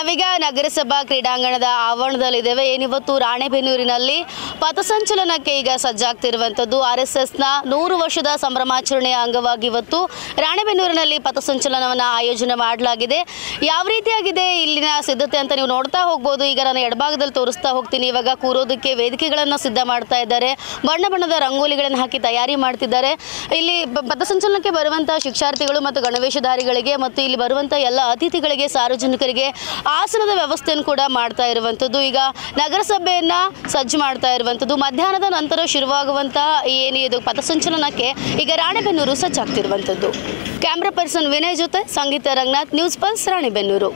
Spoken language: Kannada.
ನಾವೀಗ ನಗರಸಭಾ ಕ್ರೀಡಾಂಗಣದ ಆವರಣದಲ್ಲಿದ್ದೇವೆ. ಏನಿವತ್ತು ರಾಣೆಬೆನ್ನೂರಿನಲ್ಲಿ ಪಥಸಂಚಲನಕ್ಕೆ ಈಗ ಸಜ್ಜಾಗ್ತಿರುವಂಥದ್ದು. RSSನ 100 ವರ್ಷದ ಸಂಭ್ರಮಾಚರಣೆಯ ಅಂಗವಾಗಿ ಇವತ್ತು ರಾಣೆಬೆನ್ನೂರಿನಲ್ಲಿ ಪಥಸಂಚಲನವನ್ನು ಆಯೋಜನೆ ಮಾಡಲಾಗಿದೆ. ಯಾವ ರೀತಿಯಾಗಿದೆ ಇಲ್ಲಿನ ಸಿದ್ಧತೆ ಅಂತ ನೀವು ನೋಡ್ತಾ ಹೋಗ್ಬೋದು. ಈಗ ನಾನು ಎಡಭಾಗದಲ್ಲಿ ತೋರಿಸ್ತಾ ಹೋಗ್ತೀನಿ. ಇವಾಗ ಕೂರೋದಕ್ಕೆ ವೇದಿಕೆಗಳನ್ನು ಸಿದ್ಧ ಮಾಡ್ತಾ ಇದ್ದಾರೆ. ಬಣ್ಣ ಬಣ್ಣದ ರಂಗೋಲಿಗಳನ್ನು ಹಾಕಿ ತಯಾರಿ ಮಾಡ್ತಿದ್ದಾರೆ. ಇಲ್ಲಿ ಪಥಸಂಚಲನಕ್ಕೆ ಬರುವಂತಹ ಶಿಕ್ಷಾರ್ಥಿಗಳು ಮತ್ತು ಗಣವೇಶಧಾರಿಗಳಿಗೆ ಮತ್ತು ಇಲ್ಲಿ ಬರುವಂಥ ಎಲ್ಲ ಅತಿಥಿಗಳಿಗೆ, ಸಾರ್ವಜನಿಕರಿಗೆ ಆಸನದ ವ್ಯವಸ್ಥೆಯನ್ನು ಕೂಡ ಮಾಡ್ತಾ ಇರುವಂಥದ್ದು. ಈಗ ನಗರಸಭೆಯನ್ನ ಸಜ್ಜು ಮಾಡ್ತಾ ಇರುವಂಥದ್ದು. ಮಧ್ಯಾಹ್ನದ ನಂತರ ಶುರುವಾಗುವಂತಹ ಏನಿದು ಪಥಸಂಚಲನಕ್ಕೆ ಈಗ ರಾಣೆಬೆನ್ನೂರು ಸಜ್ಜಾಗ್ತಿರುವಂಥದ್ದು. ಕ್ಯಾಮ್ರಾ ಪರ್ಸನ್ ವಿನಯ್ ಜೊತೆ ಸಂಗೀತ ರಂಗನಾಥ್, ನ್ಯೂಸ್ ಪಲ್ಸ್, ರಾಣೆಬೆನ್ನೂರು.